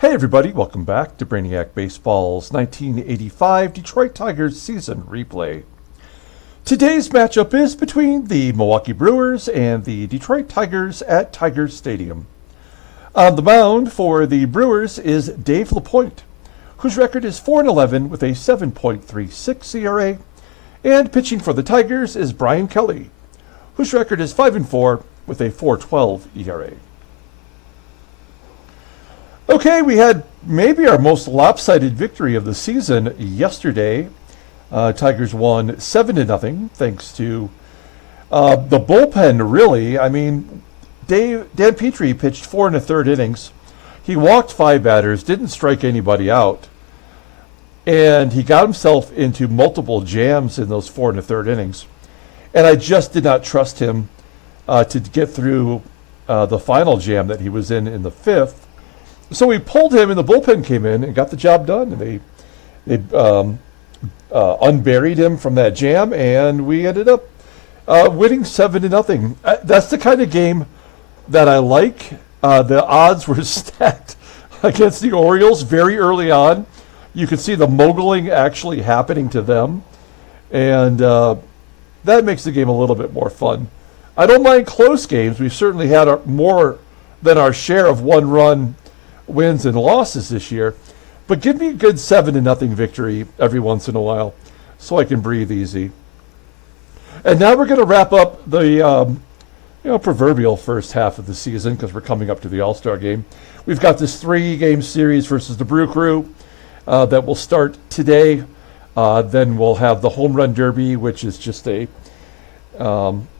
Hey everybody, welcome back to Brainiac Baseball's 1985 Detroit Tigers season replay. Today's matchup is between the Milwaukee Brewers and the Detroit Tigers at Tigers Stadium. On the mound for the Brewers is Dave LaPoint, whose record is 4-11 with a 7.36 ERA, and pitching for the Tigers is Bryan Kelly, whose record is 5-4 with a 4.12 ERA. Okay, we had maybe our most lopsided victory of the season yesterday. Tigers won 7-0 thanks to the bullpen, really. I mean, Dan Petrie pitched 4 1/3 innings. He walked 5 batters, didn't strike anybody out, and he got himself into multiple jams in those 4 1/3 innings. And I just did not trust him to get through the final jam that he was in the 5th. So we pulled him, and the bullpen came in and got the job done. And they unburied him from that jam, and we ended up winning 7-0. That's the kind of game that I like. The odds were stacked against the Orioles very early on. You could see the moguling actually happening to them, and that makes the game a little bit more fun. I don't mind close games. We've certainly had more than our share of one-run wins and losses this year, but give me a good 7-0 victory every once in a while so I can breathe easy. And now we're going to wrap up the proverbial first half of the season because we're coming up to the All-Star game. We've got this 3-game series versus the Brew Crew that will start today. Then we'll have the Home Run Derby, which is just a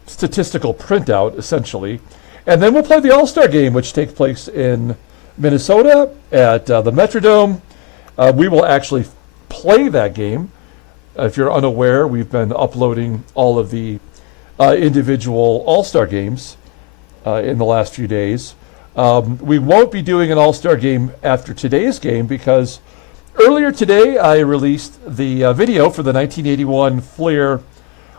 statistical printout, essentially. And then we'll play the All-Star game, which takes place in Minnesota at the Metrodome. We will actually play that game. If you're unaware, we've been uploading all of the individual All-Star games in the last few days. We won't be doing an All-Star game after today's game because earlier today I released the video for the 1981 Fleer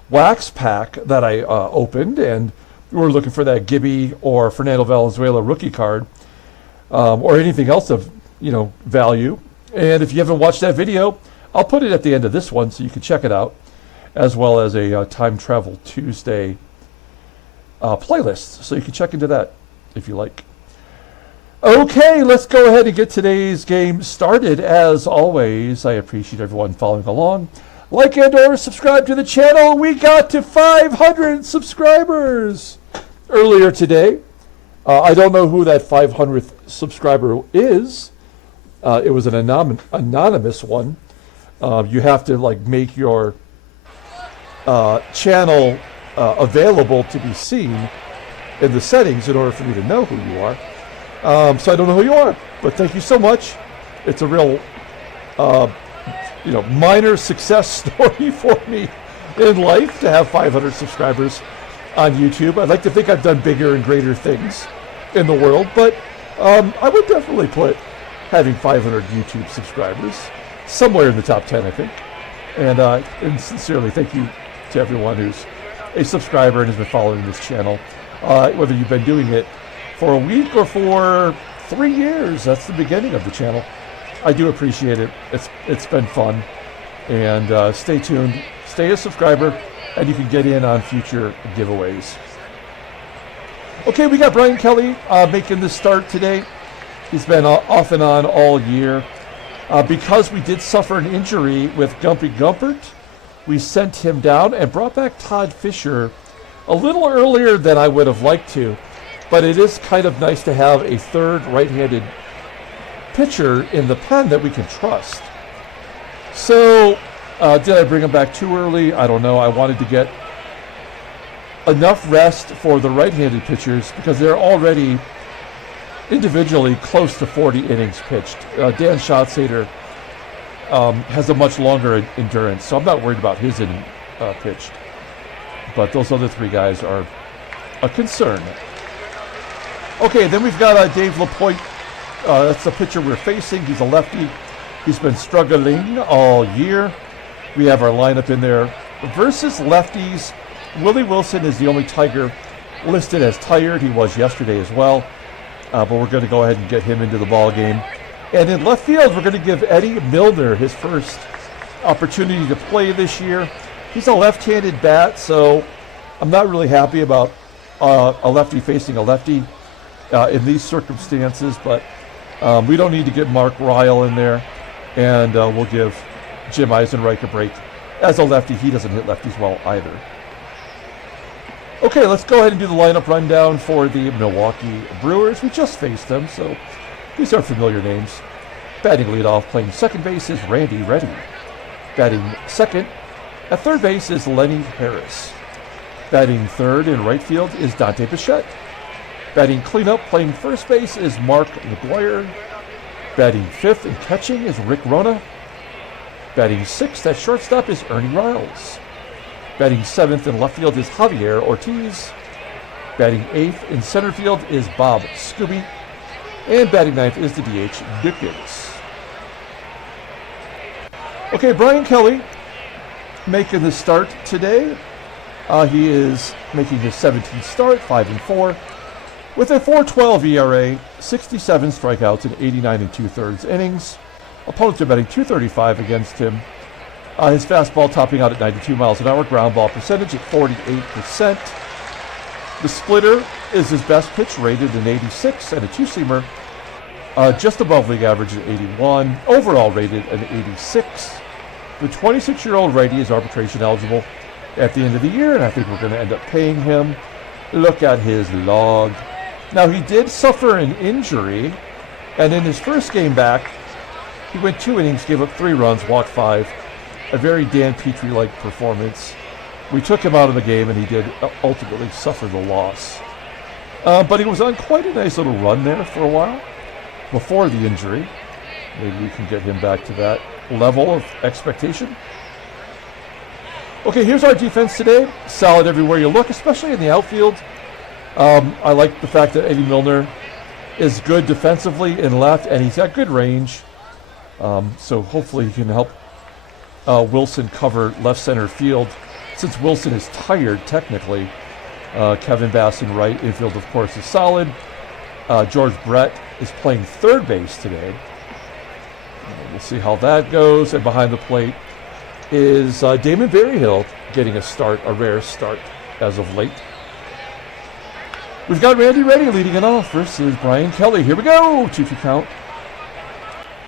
wax pack that I opened, and we were looking for that Gibby or Fernando Valenzuela rookie card. Or anything else of value. And if you haven't watched that video, I'll put it at the end of this one so you can check it out, as well as a Time Travel Tuesday playlist. So you can check into that if you like. Okay, let's go ahead and get today's game started. As always, I appreciate everyone following along. Like and or subscribe to the channel. We got to 500 subscribers earlier today. I don't know who that 500th subscriber is. It was an anonymous one. You have to make your channel available to be seen in the settings in order for me to know who you are. So I don't know who you are, but thank you so much. It's a real, minor success story for me in life to have 500 subscribers on YouTube. I'd like to think I've done bigger and greater things in the world, but I would definitely put having 500 YouTube subscribers somewhere in the top 10, I think. And sincerely, thank you to everyone who's a subscriber and has been following this channel. Whether you've been doing it for a week or for 3 years, that's the beginning of the channel. I do appreciate it. It's been fun. And stay tuned, stay a subscriber, and you can get in on future giveaways. Okay, we got Bryan Kelly making the start today. He's been off and on all year. Because we did suffer an injury with Gumpy Gumpert, we sent him down and brought back Todd Fisher a little earlier than I would have liked to. But it is kind of nice to have a third right-handed pitcher in the pen that we can trust. So, did I bring him back too early? I don't know. I wanted to get enough rest for the right-handed pitchers because they're already individually close to 40 innings pitched. Dan Schatzeder has a much longer endurance, so I'm not worried about his inning pitched. But those other 3 guys are a concern. Okay, then we've got Dave LaPoint. That's the pitcher we're facing. He's a lefty. He's been struggling all year. We have our lineup in there versus lefties. Willie Wilson is the only Tiger listed as tired. He was yesterday as well. But we're going to go ahead and get him into the ball game. And in left field, we're going to give Eddie Milner his first opportunity to play this year. He's a left-handed bat, so I'm not really happy about a lefty facing a lefty in these circumstances, but we don't need to get Mark Ryle in there, and we'll give Jim Eisenreich a break. As a lefty, he doesn't hit lefties well either. Okay, let's go ahead and do the lineup rundown for the Milwaukee Brewers. We just faced them, so these are familiar names. Batting leadoff, playing second base is Randy Reddy. Batting second, at third base is Lenny Harris. Batting third in right field is Dante Bichette. Batting cleanup, playing first base is Mark McGWIRE. Batting fifth and catching is Rick RONA. Batting sixth at shortstop is Ernie RILES. Batting seventh in left field is Javier ORTIZ. Batting eighth in center field is Bob SKUBE. And batting ninth is the DH Dickens. Okay, Brian Kelly making the start today. He is making his 17th start, 5-4, with a 4.12 ERA, 67 strikeouts in 89 2/3 innings. Opponents are batting .235 against him. His fastball topping out at 92 miles an hour, ground ball percentage at 48%. The splitter is his best pitch, rated an 86, and a two-seamer just above league average at 81, overall rated an 86. The 26-year-old righty is arbitration eligible at the end of the year, and I think we're going to end up paying him. Look at his log. Now, he did suffer an injury, and in his first game back, he went 2 innings, gave up 3 runs, walked 5. A very Dan Petrie-like performance. We took him out of the game, and he did ultimately suffer the loss. But he was on quite a nice little run there for a while before the injury. Maybe we can get him back to that level of expectation. Okay, here's our defense today. Solid everywhere you look, especially in the outfield. I like the fact that Eddie Milner is good defensively in left, and he's got good range. So hopefully he can help Wilson cover left center field. Since Wilson is tired, technically, Kevin Bass in right. Infield, of course, is solid. George Brett is playing third base today. We'll see how that goes. And behind the plate is Damon Berryhill getting a start, a rare start as of late. We've got Randy Reddy leading it off versus Brian Kelly. Here we go, 2-2 count.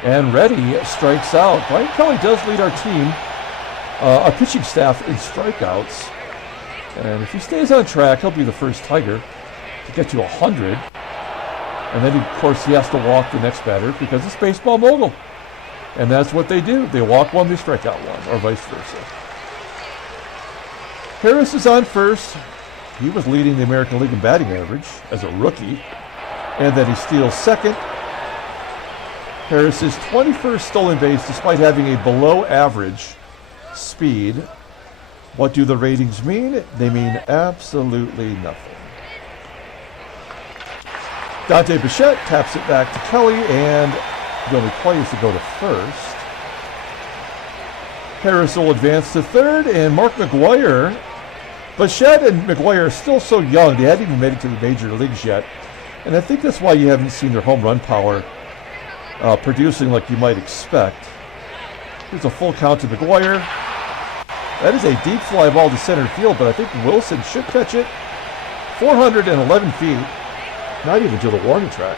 And Reddy strikes out. Brian Kelly does lead our team, our pitching staff in strikeouts. And if he stays on track, he'll be the first Tiger to get to 100. And then, of course, he has to walk the next batter because it's baseball mogul. And that's what they do. They walk one, they strike out one, or vice versa. Harris is on first. He was leading the American League in batting average as a rookie. And then he steals second. Harris is 21st stolen base despite having a below average speed. What do the ratings mean? They mean absolutely nothing. Dante Bichette taps it back to Kelly, and the only play is to go to first. Harris will advance to third, and Mark McGWIRE. Bichette and McGWIRE are still so young, they hadn't even made it to the major leagues yet. And I think that's why you haven't seen their home run power producing like you might expect. Here's a full count to McGWIRE. That is a deep fly ball to center field, but I think Wilson should catch it. 411 feet, not even to the warning track.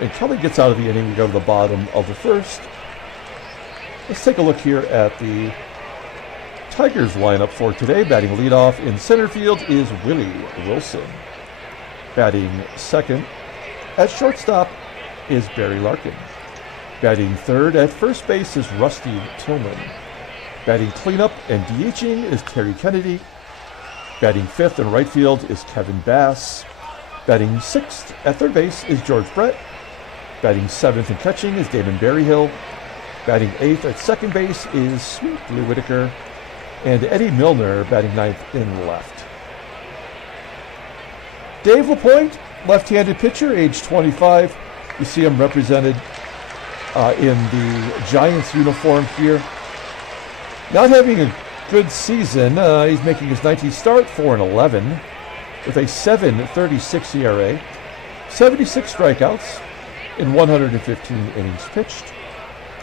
And Kelly gets out of the inning. We go to the bottom of the first. Let's take a look here at the Tigers lineup for today. Batting leadoff in center field is Willie Wilson. Batting second at shortstop is Barry Larkin. Batting third at first base is Rusty Tillman. Batting cleanup and DHing is Terry Kennedy. Batting fifth in right field is Kevin Bass. Batting sixth at third base is George Brett. Batting seventh and catching is Damon Berryhill. Batting eighth at second base is Sweet Blue Whitaker. And Eddie Milner batting ninth in left. Dave LaPoint, left-handed pitcher, age 25. You see him represented in the Giants uniform here. Not having a good season. He's making his 19th start, 4-11, with a 7.36 ERA, 76 strikeouts, in 115 innings pitched.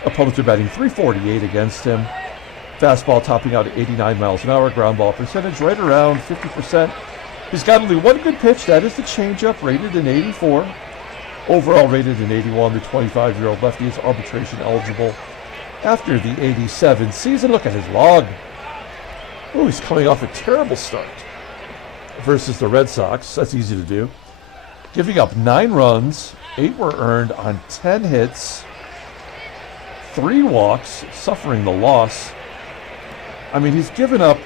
Opponents are batting .348 against him. Fastball topping out at 89 miles an hour. Ground ball percentage right around 50%. He's got only one good pitch. That is the changeup, rated in 84. Overall rated in 81. The 25-year-old lefty is arbitration eligible after the 87 season. Look at his log. Oh, he's coming off a terrible start versus the Red Sox. That's easy to do. Giving up 9 runs, 8 were earned on 10 hits, 3 walks, suffering the loss. I mean, he's given up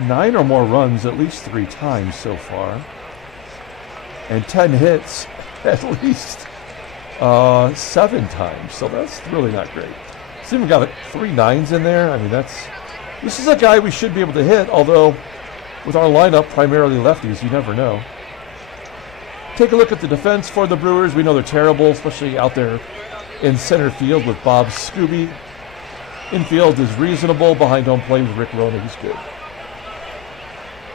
9 or more runs at least 3 times so far, and 10 hits at least 7 times. So that's really not great. He's even got 3 9s in there. I mean, this is a guy we should be able to hit, although with our lineup, primarily lefties, you never know. Take a look at the defense for the Brewers. We know they're terrible, especially out there in center field with Bob Scooby. Infield is reasonable. Behind home plate with RILES, he's good.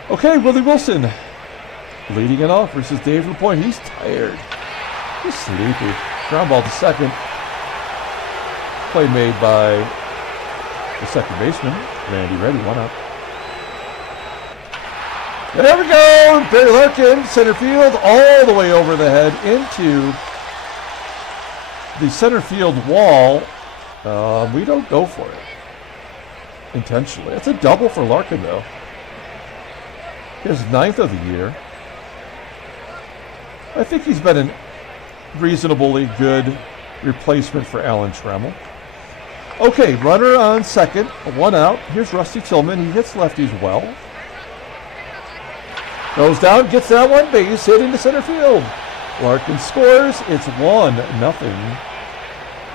Okay, Willie Wilson leading it off versus Dave LaPoint. He's tired. He's sleepy. Ground ball to second. Play made by the second baseman, Randy Reddy, 1 out. There we go! Barry Larkin, center field, all the way over the head into the center field wall. We don't go for it intentionally. It's a double for Larkin, though. His 9th of the year. I think he's been a reasonably good replacement for Alan Trammell. Okay, runner on second, 1 out. Here's Rusty Tillman. He hits lefties well. Goes down, gets that one, base hit into center field. Larkin scores. It's 1-0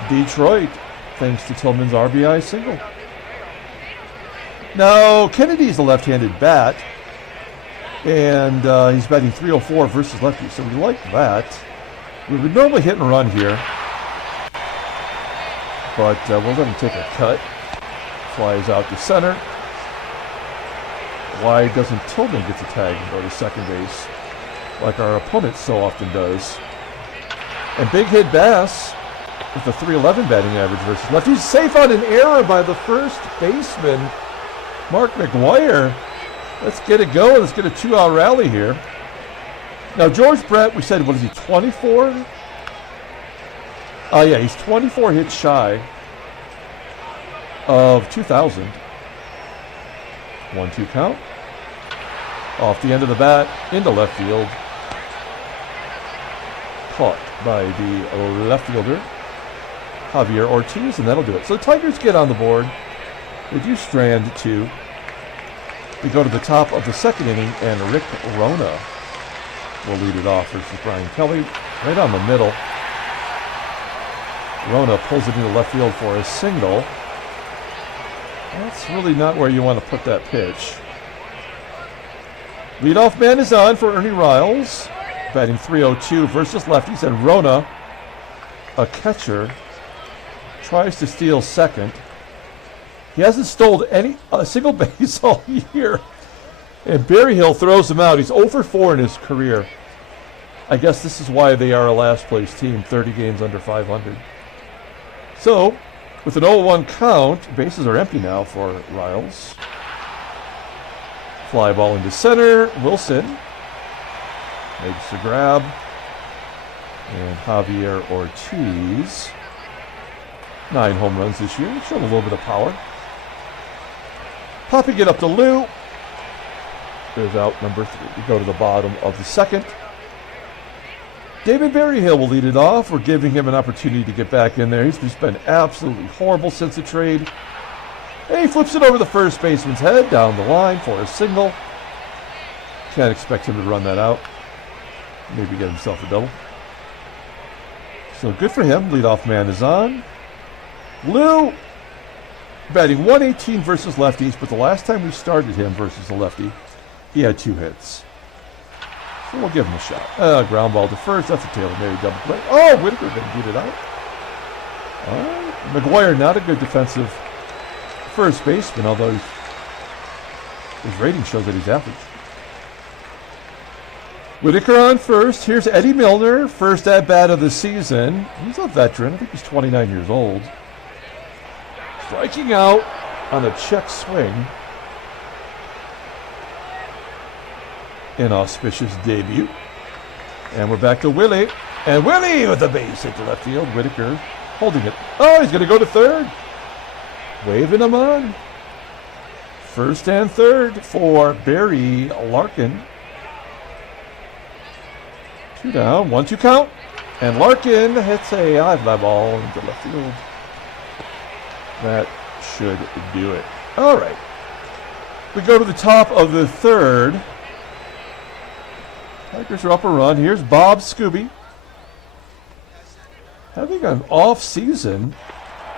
Detroit, thanks to Tillman's RBI single. Now, Kennedy's a left-handed bat, and he's batting .304 versus lefties, so we like that. We would normally hit and run here, but we'll let him take a cut. Flies out to center. Why doesn't Tillman get the tag and go to second base like our opponent so often does? And big hit Bass with a .311 batting average versus lefties. Safe on an error by the first baseman, Mark McGWIRE. Let's get it going. Let's get a 2-out rally here. Now, George Brett, we said, what is he, 24? Oh, yeah, he's 24 hits shy of 2,000. 1-2 count. Off the end of the bat, into left field. Caught by the left fielder, Javier ORTIZ, and that'll do it. So the Tigers get on the board. They do strand 2. We go to the top of the second inning, and Rick RONA will lead it off versus Brian Kelly. Right on the middle. RONA pulls it into left field for a single. That's really not where you want to put that pitch. Leadoff man is on for Ernie RILES, batting .302 versus lefties, and RONA, a tries to steal second. He hasn't stolen a single base all year, and Berryhill throws him out. He's 0 for 4 in his career. I guess this is why they are a last place team, 30 games under 500. So, with an 0-1 count, bases are empty now for RILES. Fly ball into center. Wilson makes the grab. And Javier ORTIZ, 9 home runs this year. Showing a little bit of power. Popping it up to Lou. There's out number 3. We go to the bottom of the second. David Berryhill will lead it off. We're giving him an opportunity to get back in there. He's just been absolutely horrible since the trade. And he flips it over the first baseman's head down the line for a single. Can't expect him to run that out. Maybe get himself a double. So good for him. Leadoff man is on. Lou batting .118 versus lefties, but the last time we started him versus a lefty, he had 2 hits. So we'll give him a shot. Ground ball to first. That's a tailor-made double play. Oh, Whitaker didn't get it out. McGWIRE, not a good defensive first baseman, although his rating shows that he's average. Whitaker on first. Here's Eddie Milner, first at-bat of the season. He's a veteran. I think he's 29 years old. Striking out on a check swing. Inauspicious debut. And we're back to Willie. And Willie with the base hit to left field. Whitaker holding it. Oh, he's going to go to third. Waving him on. First and third for Barry Larkin. 2 down, 1-2 count. And Larkin hits a high fly ball into left field. That should do it. All right. We go to the top of the third. Tigers are up a run. Here's Bob Scooby. Having an off season.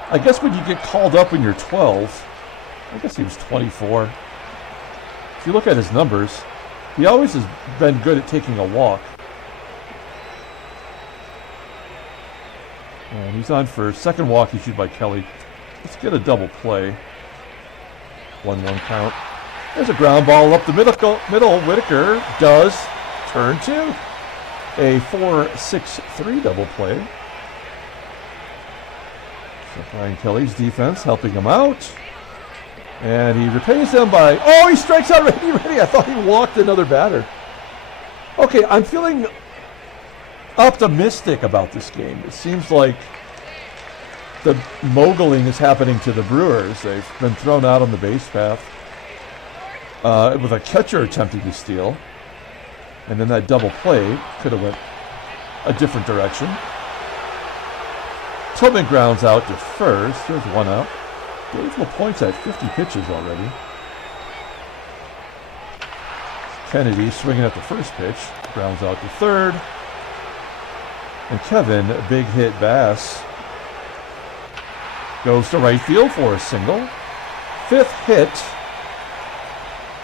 I guess when you get called up when you're 12, I guess he was 24. If you look at his numbers, he always has been good at taking a walk. And he's on first. Second walk issued by Kelly. Let's get a double play. 1-1 count. There's a ground ball up the middle. Whitaker does turn 2. A 4-6-3 double play. So Brian Kelly's defense helping him out. And he repays them by... Oh, he strikes out ready. I thought he walked another batter. Okay, I'm feeling optimistic about this game. It seems like the moguling is happening to the Brewers. They've been thrown out on the base path with a catcher attempting to steal. And then that double play could have went a different direction. TILLMAN grounds out to first. There's 1 out. Dave LaPoint's at 50 pitches already. Kennedy swinging at the first pitch. Grounds out to third. And Kevin, big hit Bass, goes to right field for a single. 5th hit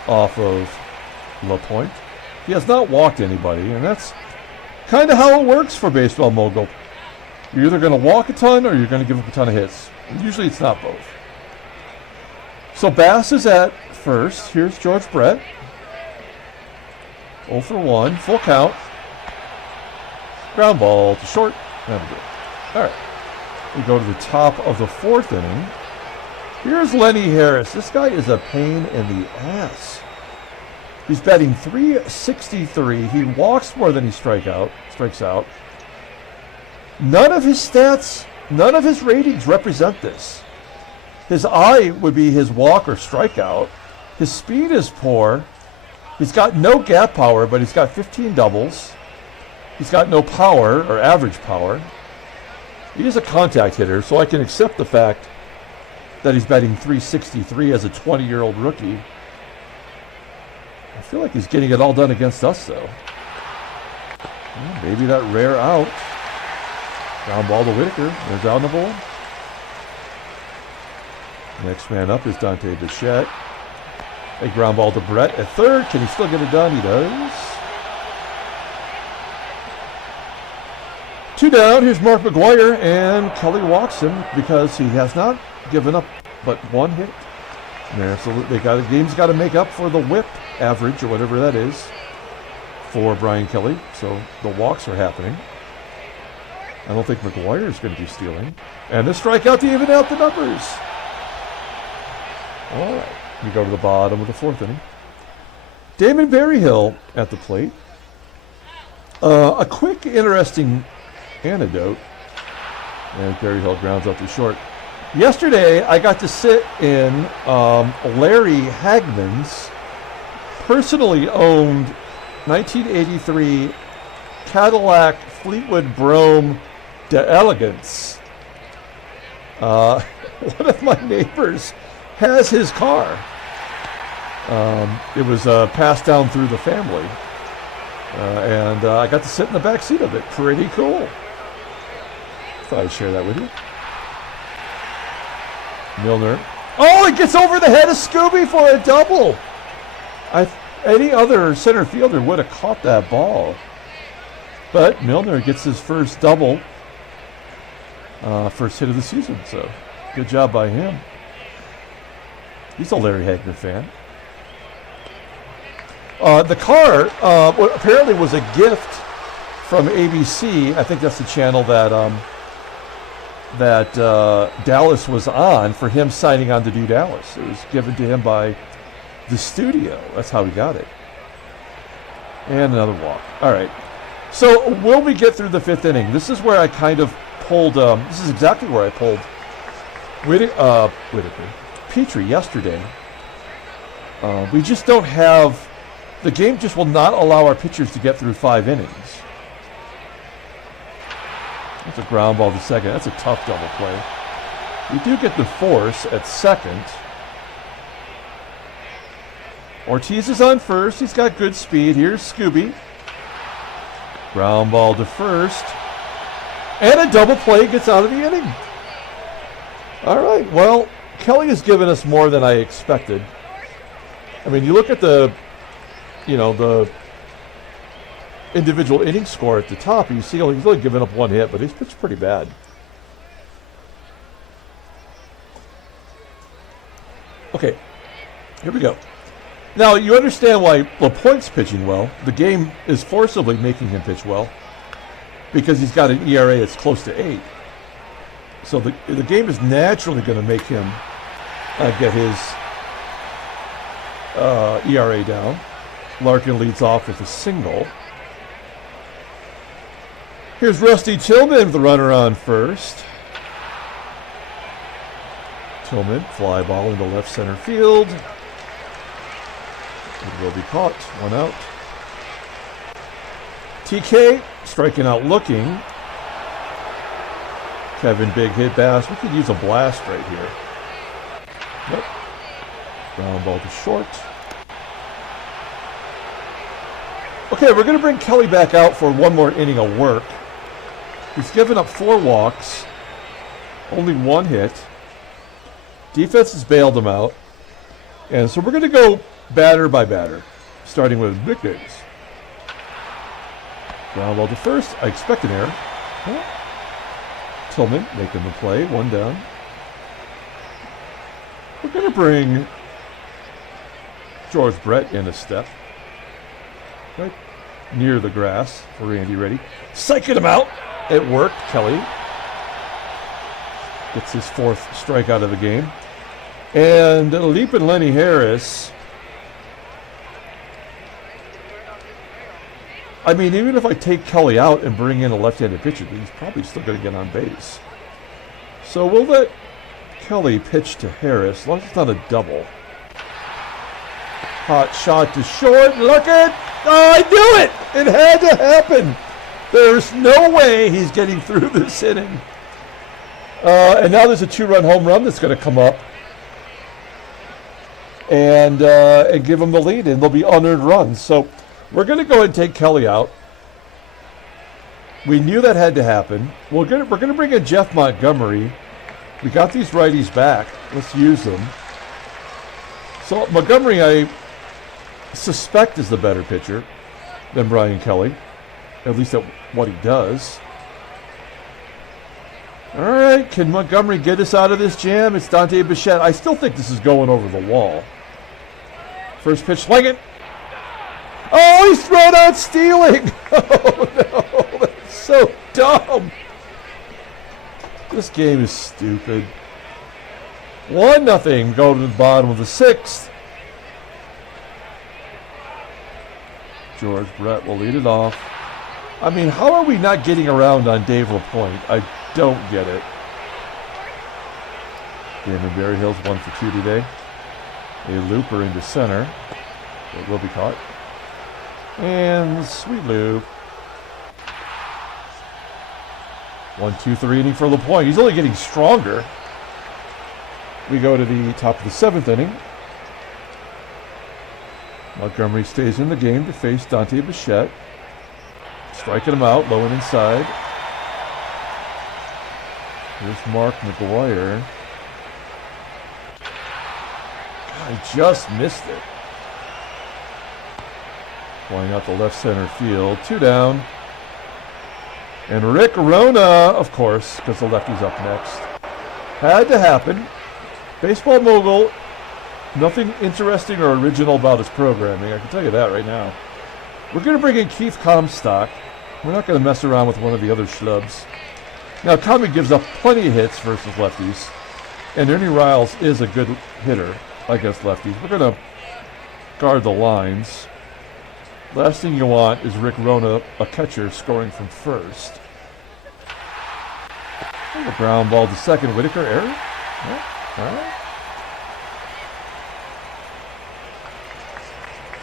off of LaPoint. He has not walked anybody, and that's kind of how it works for Baseball Mogul. You're either going to walk a ton or you're going to give up a ton of hits. And usually it's not both. So Bass is at first. Here's George Brett. 0 for 1, full count. Ground ball to short. That'll do it. All right. We go to the top of the 4th inning. Here's Lenny Harris. This guy is a pain in the ass. He's batting .363. He walks more than he strikes out. None of his stats, none of his ratings represent this. His eye would be his walk or strikeout. His speed is poor. He's got no gap power, but he's got 15 doubles. He's got no power or average power. He is a contact hitter, so I can accept the fact that he's batting .363 as a 20-year-old rookie. I feel like he's getting it all done against us, though. Well, maybe that rare out. Ground ball to Whitaker. There's out number 1. Next man up is Dante BICHETTE. A ground ball to Brett at third. Can he still get it done? He does. 2 down. Here's Mark McGWIRE, and Kelly walks him because he has not given up but 1 hit. There, so the game's got to make up for the whip average or whatever that is for Brian Kelly. So the walks are happening. I don't think McGWIRE is going to be stealing. And the strikeout to even out the numbers. All right. We go to the bottom of the 4th inning. Damon Berryhill at the plate. A quick, interesting anecdote. And Berryhill grounds up to short. Yesterday, I got to sit in Larry Hagman's personally owned 1983 Cadillac Fleetwood Brougham d'Elegance. One of my neighbors has his car. It was passed down through the family. And I got to sit in the back seat of it. Pretty cool. Thought I'd share that with you. Milner. Oh, it gets over the head of Scooby for a double. Any other center fielder would have caught that ball. But Milner gets his first double. First hit of the season. So good job by him. He's a Larry Hagman fan. The car apparently was a gift from ABC. I think that's the channel that Dallas was on for him signing on to do Dallas. It was given to him by the studio. That's how he got it. And another walk. All right. So will we get through the 5th inning? This is where I kind of pulled. This is exactly where I pulled Whitaker, Petrie yesterday. We just don't have. The game just will not allow our pitchers to get through 5 innings. That's a ground ball to second. That's a tough double play. We do get the force at second. Ortiz is on first. He's got good speed. Here's Scooby. Ground ball to first. And a double play gets out of the inning. All right. Well, Kelly has given us more than I expected. I mean, you look at the individual inning score at the top, you see he's only given up 1 hit, but he's pitched pretty bad. Okay, here we go. Now, you understand why LaPoint's pitching well. The game is forcibly making him pitch well because he's got an ERA that's close to 8. So the game is naturally going to make him get his ERA down. Larkin leads off with a single. Here's Rusty Tillman with the runner on first. Tillman, fly ball into left center field. It will be caught. 1 out. TK striking out looking. Kevin big hit Bass. We could use a blast right here. Nope. Ground ball to short. Okay, we're going to bring Kelly back out for 1 more inning of work. He's given up 4 walks, only 1 hit. Defense has bailed him out. And so we're going to go batter by batter, starting with McGWIRE. Ground ball to first. I expect an error. Huh? Tillman making the play, 1 down. We're going to bring George Brett in a step. Right near the grass for Randy Ready. Psyching him out. It worked. Kelly gets his 4th strikeout of the game. And leaping Lenny Harris. I mean, even if I take Kelly out and bring in a left-handed pitcher, he's probably still going to get on base. So we'll let Kelly pitch to Harris, as long as it's not a double. Hot shot to short. Look at. Oh, I knew it! It had to happen. There's no way he's getting through this inning. And now there's a 2-run home run that's going to come up and give him the lead, and there'll be unearned runs. So we're going to go ahead and take Kelly out. We knew that had to happen. We're going to bring in Jeff Montgomery. We got these righties back. Let's use them. So Montgomery, I suspect, is the better pitcher than Brian Kelly, at least at what he does. All right, can Montgomery get us out of this jam? It's Dante Bichette. I still think this is going over the wall. First pitch, swing it. Oh, he's thrown out stealing. Oh, no, that's so dumb. This game is stupid. 1-0, go to the bottom of the 6th. George Brett will lead it off. I mean, how are we not getting around on Dave LaPoint? I don't get it. Damon BERRYHILL's 1 for 2 today. A looper into center. It will be caught. And sweet loop. 1-2-3 inning for LaPoint. He's only getting stronger. We go to the top of the 7th inning. Montgomery stays in the game to face Dante Bichette. Striking him out, low and inside. Here's Mark McGWIRE. I just missed it. Flying out the left center field. 2 down. And Rick RONA, of course, because the lefty's up next. Had to happen. Baseball mogul Nothing interesting or original about his programming, I can tell you that right now. We're going to bring in Keith Comstock. We're not going to mess around with one of the other schlubs. Now, Comey gives up plenty of hits versus lefties, and Ernie Riles is a good hitter against lefties. We're going to guard the lines. Last thing you want is Rick Rona, a catcher, scoring from first. And the ground ball to second. Whitaker, error? Yeah, all right.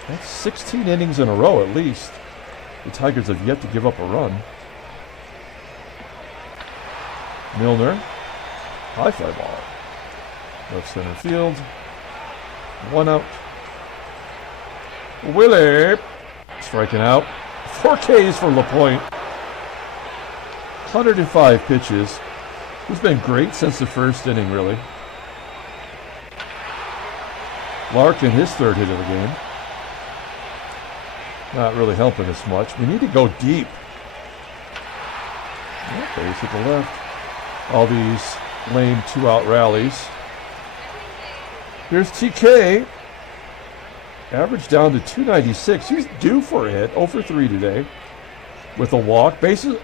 That's 16 innings in a row at least. The Tigers have yet to give up a run. Milner, high fly ball. Left center field. 1 out. Willie striking out. 4 Ks for LaPoint. 105 pitches. He's been great since the first inning, really. Larkin, his 3rd hit of the game. Not really helping us much. We need to go deep. Okay, he's hit the left. All these lame 2-out rallies. Here's TK. Average down to 296. He's due for a hit. 0 for 3 today. With a walk. Bases,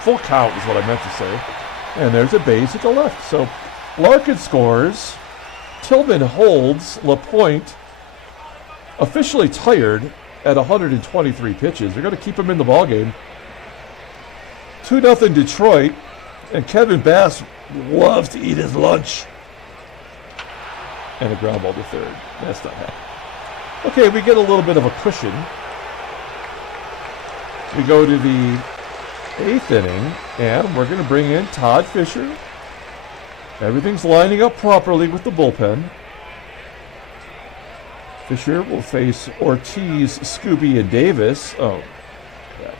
full count is what I meant to say. And there's a base at the left. So Larkin scores. Tillman holds. LaPoint officially tired at 123 pitches. They're going to keep him in the ballgame. 2-0 Detroit. And Kevin Bass loves to eat his lunch. And a ground ball to third. That's not happening. Okay, we get a little bit of a cushion. We go to the 8th inning, and we're going to bring in Todd Fisher. Everything's lining up properly with the bullpen. Fisher will face Ortiz, Scooby, and Davis. Oh, yeah.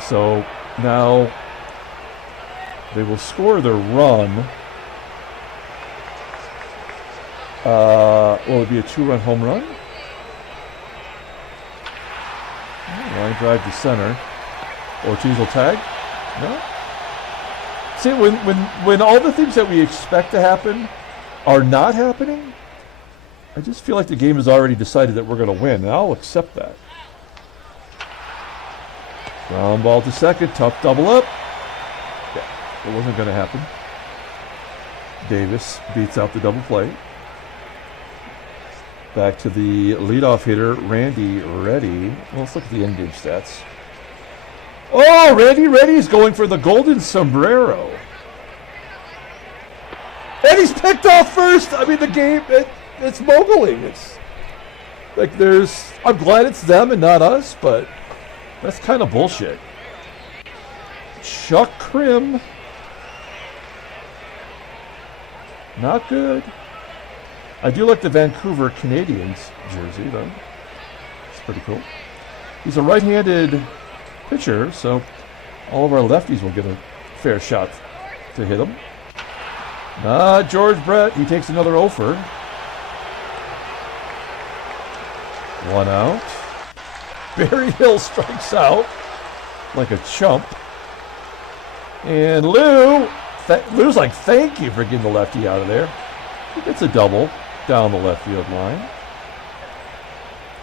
So now they will score the run. Will it be a 2-run home run? Line drive to center. Ortiz will tag. No. See, when all the things that we expect to happen are not happening, I just feel like the game has already decided that we're going to win, and I'll accept that. Ground ball to second. Tough double up. Yeah, it wasn't going to happen. Davis beats out the double play. Back to the leadoff hitter, Randy Reddy. Well, let's look at the in-game stats. Oh, Randy Reddy is going for the golden sombrero. And he's picked off first. I mean, the game, it's moguling. It's like I'm glad it's them and not us, but that's kind of bullshit. Chuck Krim. Not good. I do like the Vancouver Canadians jersey, though. It's pretty cool. He's a right-handed pitcher, so all of our lefties will get a fair shot to hit him. George Brett, he takes another offer. 1 out. Berryhill strikes out like a chump. And Lou's like, thank you for getting the lefty out of there. He gets a double down the left field line.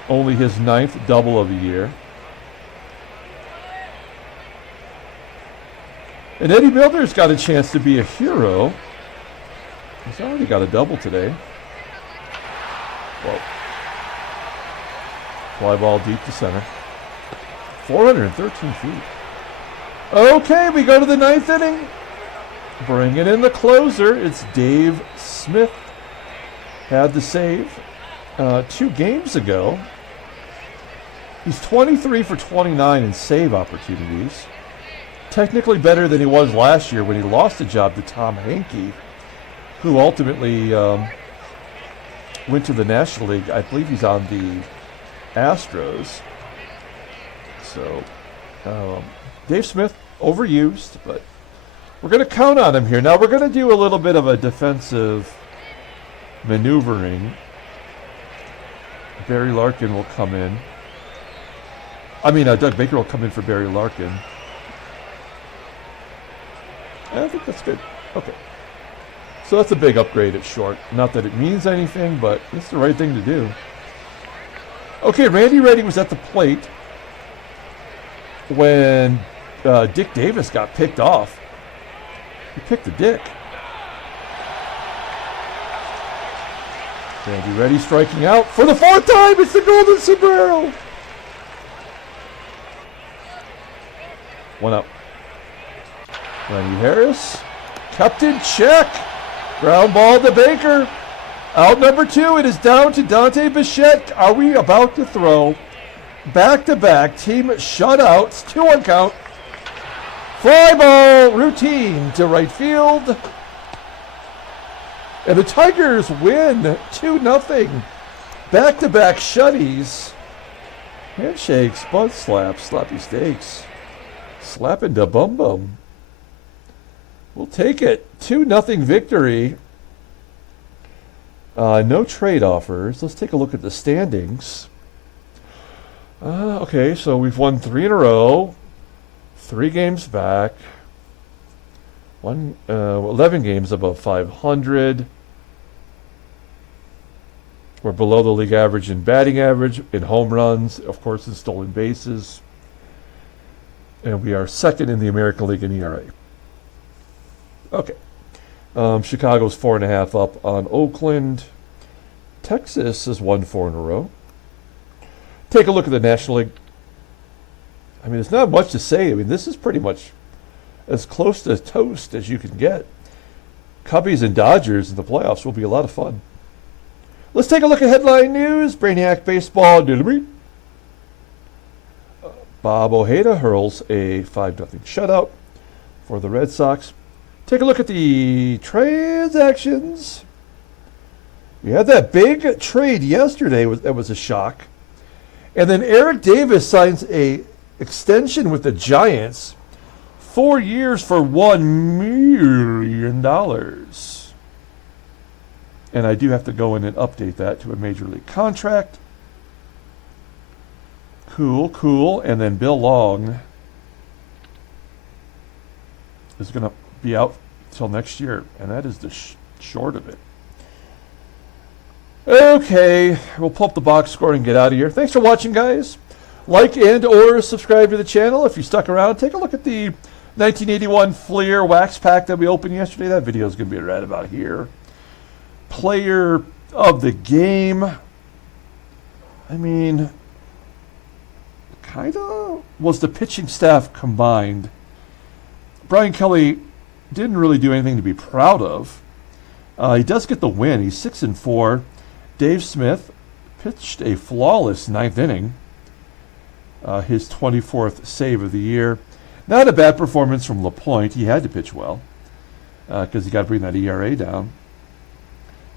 Only his 9th double of the year. And Eddie Milner's got a chance to be a hero. He's already got a double today. Whoa. Fly ball deep to center. 413 feet. Okay, we go to the 9th inning. Bringing in the closer, it's Dave Smith. Had the save 2 games ago. He's 23 for 29 in save opportunities. Technically better than he was last year when he lost the job to Tom Hankey, who ultimately went to the National League. I believe he's on the Astros. So, Dave Smith, overused, but we're going to count on him here. Now, we're going to do a little bit of a defensive maneuvering. Barry Larkin will come in. Doug Baker will come in for Barry Larkin. I think that's good. Okay. So that's a big upgrade at short. Not that it means anything, but it's the right thing to do. Okay, Randy Reddy was at the plate when Dick Davis got picked off. He picked the Dick. Randy Reddy striking out for the 4th time. It's the Golden Sombrero. 1 up. Lenny Harris kept in check. Ground ball to Baker. Out number 2. It is down to Dante Bichette. Are we about to throw back-to-back team shutouts? 2-1 count. Fly ball routine to right field. And the Tigers win 2-0. Back-to-back shutties. Handshakes, butt slaps, sloppy steaks. Slapping da bum bum. We'll take it. 2-0 victory. No trade offers. Let's take a look at the standings. Okay, so we've won 3 in a row. 3 games back. 11 games above 500. We're below the league average in batting average, in home runs, of course, in stolen bases. And we are 2nd in the American League in ERA. Okay. Chicago's 4.5 up on Oakland. Texas has won 4 in a row. Take a look at the National League. I mean, there's not much to say. I mean, this is pretty much as close to toast as you can get. Cubbies and Dodgers in the playoffs will be a lot of fun. Let's take a look at headline news. Brainiac baseball. Bob Ojeda hurls a 5-0 shutout for the Red Sox. Take a look at the transactions. We had that big trade yesterday. That was a shock. And then Eric Davis signs a extension with the Giants. 4 years for $1 million. And I do have to go in and update that to a major league contract. Cool, cool. And then Bill Long is going to be out till next year. And that is the short of it. Okay, we'll pull up the box score and get out of here. Thanks for watching, guys. Like and or subscribe to the channel. If you stuck around, take a look at the 1981 Fleer wax pack that we opened yesterday. That video is going to be right about here. Player of the game. I mean, kind of was the pitching staff combined. Brian Kelly didn't really do anything to be proud of. He does get the win. He's 6-4. Dave Smith pitched a flawless 9th inning. His 24th save of the year. Not a bad performance from LaPoint. He had to pitch well because he got to bring that ERA down.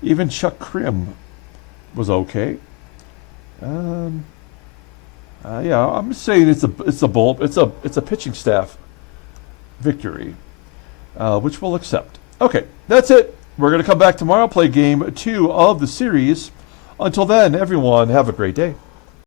Even Chuck Krim was okay. Yeah, I'm saying it's a pitching staff victory, which we'll accept. Okay, that's it. We're going to come back tomorrow, play game 2 of the series. Until then, everyone, have a great day.